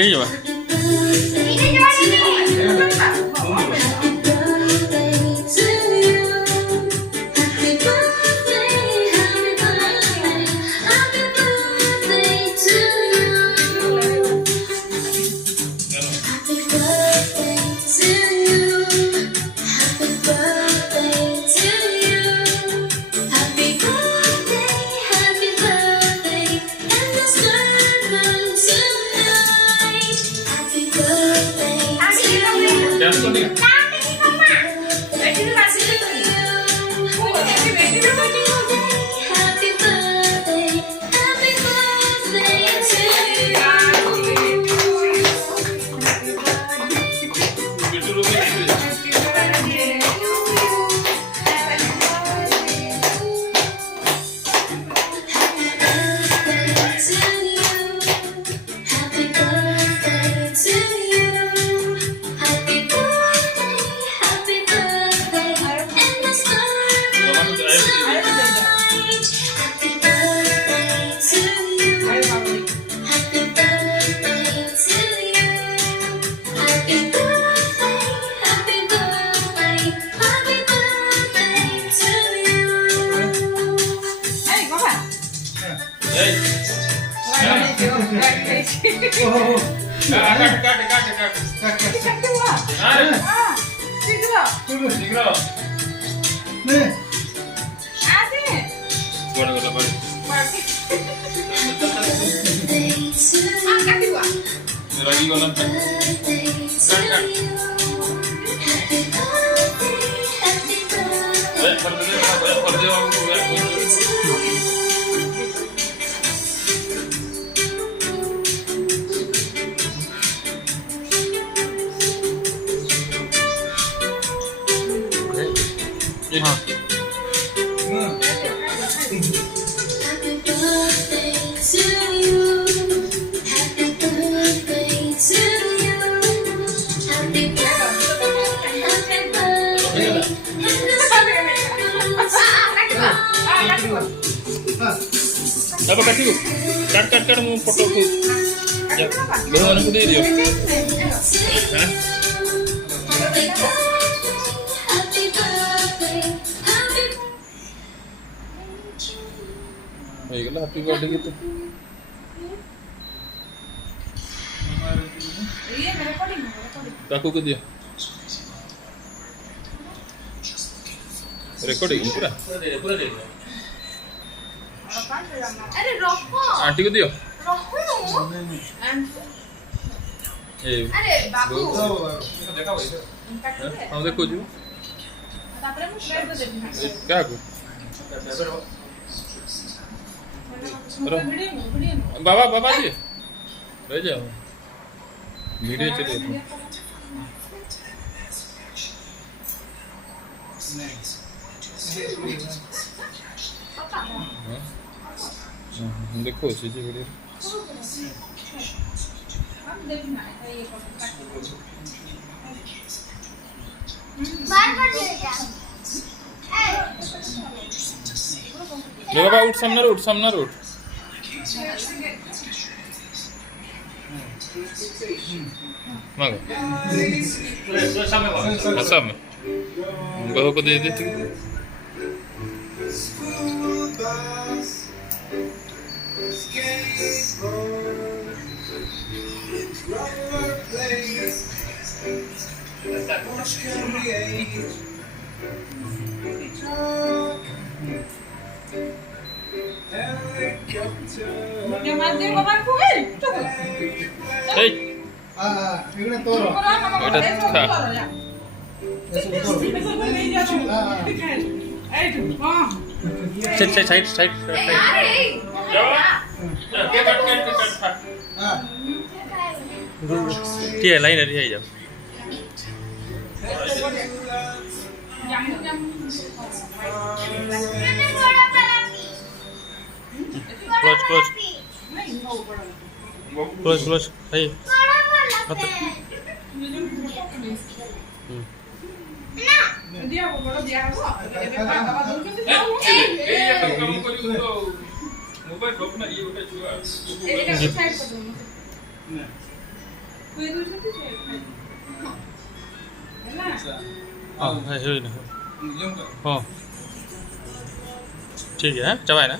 એ જોવા Apa kasih cut mau foto ku. Ya, belum aku deh dia. Hah? Baiklah, happy birthday gitu. Iya, recording. Aku ke dia. Recording पूरा दे अरे रखो aunty को दियो रखो अरे बाबू देखा भाई हां देखो जी तापरे मु शेयर कर देबी क्या को बाबा जी रह जाओ वीडियो चलिए देखो चीजें वीडियो बाबा उठ सामने उठ मांगो सामने बहू को दे दे साइड ठीक है लाइन है जाओ क्लोज କ୍ଲୋଜ୍ କ୍ଲୋଜ୍ ଭାଇ ମତେ हाँ हाँ ठीक है चबाए ना